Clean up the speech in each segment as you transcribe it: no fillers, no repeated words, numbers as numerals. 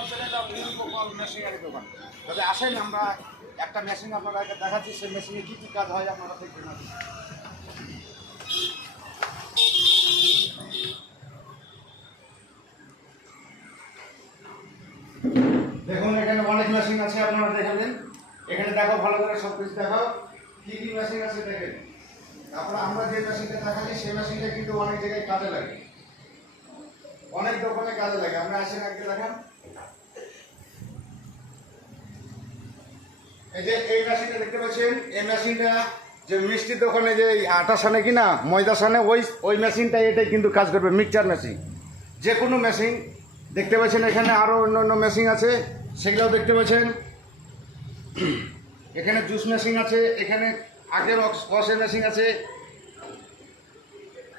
অঞ্চলে নির্ভর মেশিনারি দোকান। তবে আসেন আমরা একটা মেশিন আপনাদেরকে দেখাচ্ছি, সেই মেশিনে কী কী কাজ হয় আপনারা দেখবেন। দেখুন এখানে অনেক মেশিন আছে, আপনারা দেখাবেন। এখানে দেখো ভালো করে সব কিছু দেখো কী কী মেশিন আছে দেখেন। তারপরে আমরা যে মেশিনটা দেখাচ্ছি সেই মেশিনটা কিন্তু অনেক জায়গায় কাজে লাগে, অনেক দোকানে কাজে লাগে। আমরা আসেন আগে দেখান। এই যে এই মেশিনটা দেখতে পাচ্ছেন, এই মেশিনটা যে মিষ্টির দোকানে যে আটা সানে কিনা ময়দা সানে, ওই মেশিনটা এটাই কিন্তু কাজ করবে, মিক্সচার মেশিন। যে কোনো মেশিন দেখতে পাচ্ছেন। এখানে আরও অন্য অন্য মেশিন আছে, সেগুলোও দেখতে পাচ্ছেন। এখানে জুস মেশিন আছে, এখানে আগের কষের মেশিন আছে।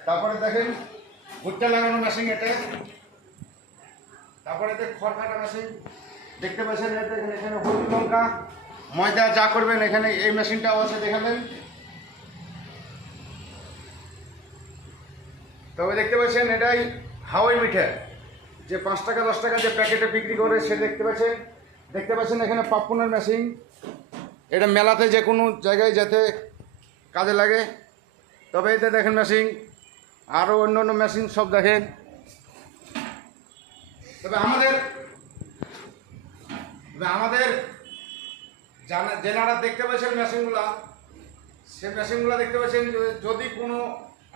তারপরে দেখেন ভুট্টা লাগানো মেশিন এটা। তারপরে খড় কাটা মেশিন দেখতে পাচ্ছেন। এখানে হলুদ লঙ্কা ময়দা যা করবেন এখানে এই মেশিনটাও আছে, দেখাবেন। তবে দেখতে পাচ্ছেন এটাই হাওয়াই মিঠাই, যে 5 টাকা 10 টাকা যে প্যাকেটে বিক্রি করে সে দেখতে পাচ্ছেন। এখানে পাপনের মেশিন, এটা মেলাতে যে কোনো জায়গায় যেতে কাজে লাগে। তবে এতে দেখেন মেশিন, আরও অন্য অন্য মেশিন সব দেখেন। তবে আমাদের যেনারা দেখতে পাচ্ছেন মেশিনগুলা, সে মেশিনগুলো দেখতে পাচ্ছেন। যদি কোনো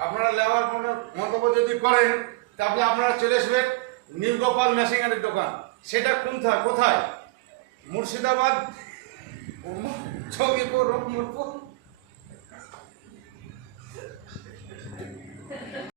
আপনারা লেবার মন্তব্য যদি করেন, তাহলে আপনারা চলে আসবেন নিউ গোপাল মেশিনারির দোকান। সেটা কোথায়? মুর্শিদাবাদ, চৌকিপুর, রকমপুর।